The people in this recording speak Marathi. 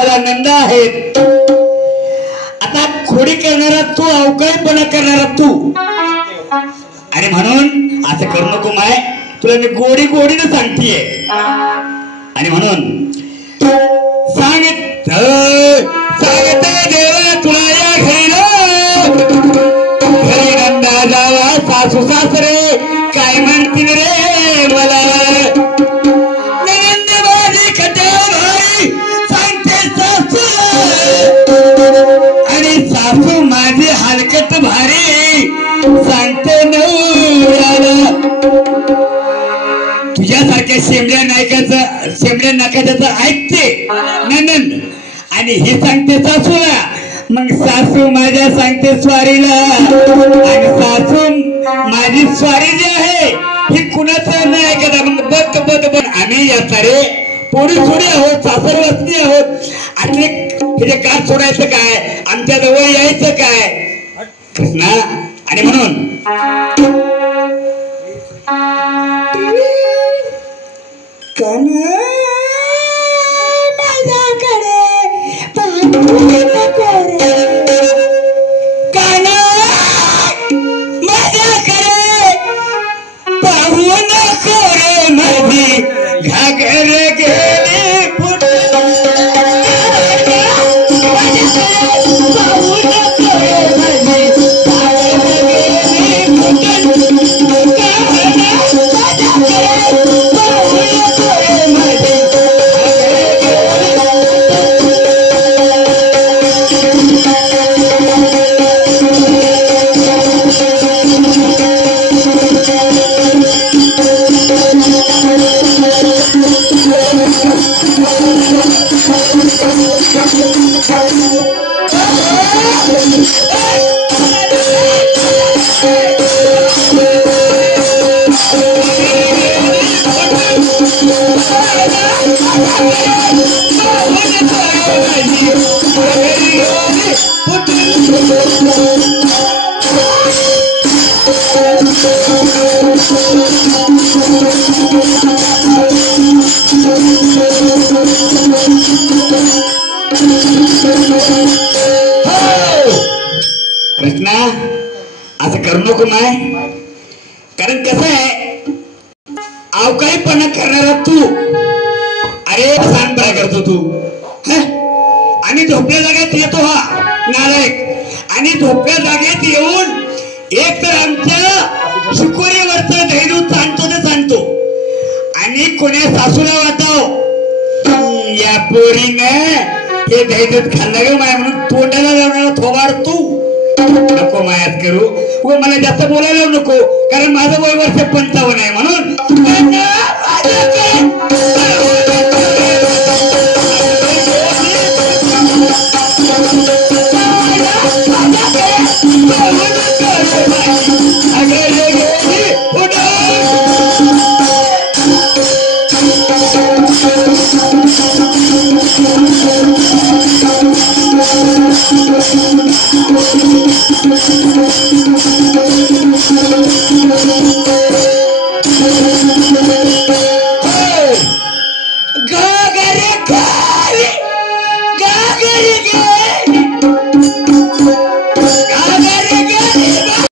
मला नंदा आहेत. आता खोडी करणारा तू, अवकाळीपणा करणारा तू. आणि म्हणून असं करू नको माय, तुला मी गोडी गोडीनं सांगतेय. आणि म्हणून सांगते देवा तुला या घरी नंदा जावा, सासू सासरे काय म्हणतील रे मला. नंद माझी खट्या भाई सांगते सासू, आणि सासू माझी हलकट भारी सांगते नवऱ्याला. तुझ्यासारख्या शेमड्या नाकाचं ऐकते नंदन, आणि ही सांगते सासूला. मग सासू माझ्या सांगते स्वारीला, आणि सासू माझी स्वारी जी आहे ही कुणाचं नाही ऐकत. मग बद आम्ही याचा रे पोरी सोडी आहोत, सासरवासनी आहोत. आटले हे काट सोडायचं काय, आमच्या जवळ यायचं काय कृष्णा. आणि म्हणून कृष्णा असं करू नको माय. कारण कसं आहे, अवकाळीपणा करणारा तू. अरे सांग काय करतो तू. आणि झोपल्या जागेत येतो हा नालायक, आणि झोपल्या जागेत येऊन एक तर आमच्या शुकुरीवरचं धैर्य सांगतो ते सांगतो, आणि कोण्या सासूला वाटाव या पोरीनं हे धैर्य खाल्लं ग माया म्हणून तोंडाला लावणार थोबाड तू. नको मायात करू, व मला जास्त बोलायला नको, कारण माझं वय वर्ष 55 आहे. म्हणून